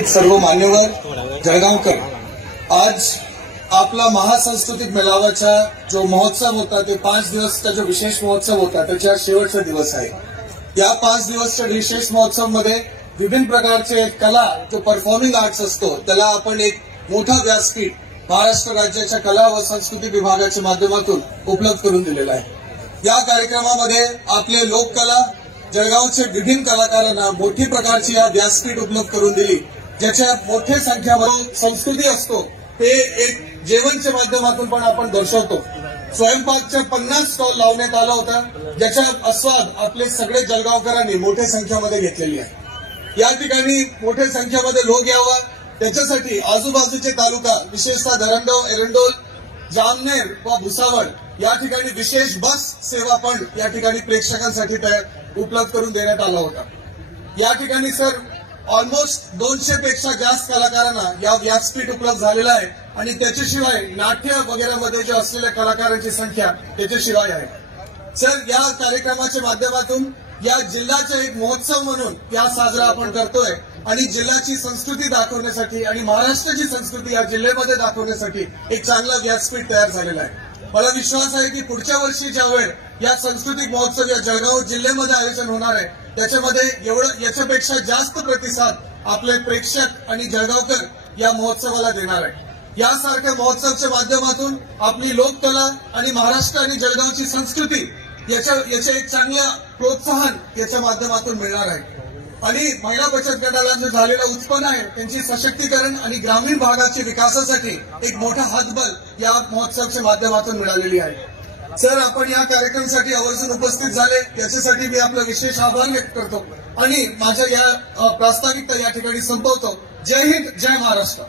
सर्व मान्यवर जळगावकर, आज आपला महासांस्कृतिक मेळाव्याचा जो महोत्सव होता ते 5 दिवसचा जो विशेष महोत्सव होता त्याचा शेवटचा दिवस आहे। या 5 दिवसच्या विशेष महोत्सव मध्ये विभिन्न प्रकारचे कला जो परफॉर्मिंग आर्ट्स असतो त्याला आपण एक मोठा व्यासपीठ महाराष्ट्र राज्याच्या कला व संस्कृती विभागाच्या माध्यमातून उपलब्ध करून दिलेला आहे। या कार्यक्रमामध्ये आपले लोककला जळगावचे विभिन्न कलाकारांना मोठी प्रकारची या व्यासपीठ उपलब्ध करून दिली, ज्याच्या मोठ्या संख्येमध्ये संस्कृती असतो ते एक जेवणच्या माध्यमातून पण आपण दर्शवतो। स्वयंपाकच्या 50 स्टॉल लावण्यात आला होता, ज्याचा आस्वाद आपले सगळे जळगावकरांनी मोठ्या संख्येमध्ये घेतलेली आहे। या ठिकाणी मोठ्या संख्येमध्ये लोक यावा त्याच्यासाठी आजूबाजूचे तालुका विशेषतः धरणगाव, एरंडोल, जामनेर व भुसावळ या ठिकाणी विशेष बस सेवा पण या ठिकाणी प्रेक्षकांसाठी उपलब्ध करून देण्यात आला होता। या ठिकाणी सर ऑलमोस्ट 200 पेक्षा जास्त कलाकारांना या व्यासपीठ उपलब्ध झालेला आहे आणि त्याच्याशिवाय नाट्य वगैरेमध्ये जे असलेल्या कलाकारांची संख्या त्याच्याशिवाय आहे। सर, या कार्यक्रमाच्या माध्यमातून या जिल्ह्याचा एक महोत्सव म्हणून या साजरा आपण करतोय आणि जिल्ह्याची संस्कृती दाखवण्यासाठी आणि महाराष्ट्राची संस्कृती या जिल्ह्यामध्ये दाखवण्यासाठी एक चांगला व्यासपीठ तयार झालेला आहे। मला विश्वास आहे की पुढच्या वर्षी ज्यावेळी या सांस्कृतिक महोत्सव या जळगाव जिल्ह्यामध्ये आयोजन होणार आहे त्याच्यामध्ये याच्यापेक्षा जास्त प्रतिसाद आपले प्रेक्षक आणि जळगावकर या महोत्सवाला देणार आहे। यासारख्या महोत्सवाच्या माध्यमातून आपली लोककला आणि महाराष्ट्र आणि जळगावची संस्कृती याचे एक चांगलं प्रोत्साहन याच्या माध्यमातून मिळणार आहे आणि महिला बचत गटाला जे झालेलं उत्पन्न आहे त्यांची सशक्तीकरण आणि ग्रामीण भागाच्या विकासासाठी एक मोठा हातबल या महोत्सवाच्या माध्यमातून मिळालेली आहे। सर, आपण या कार्यक्रमासाठी आवर्जून उपस्थित झाले याच्यासाठी मी आपला विशेष आभार व्यक्त करतो आणि माझ्या या प्रास्ताविकता या ठिकाणी संपवतो। जय हिंद, जय महाराष्ट्र।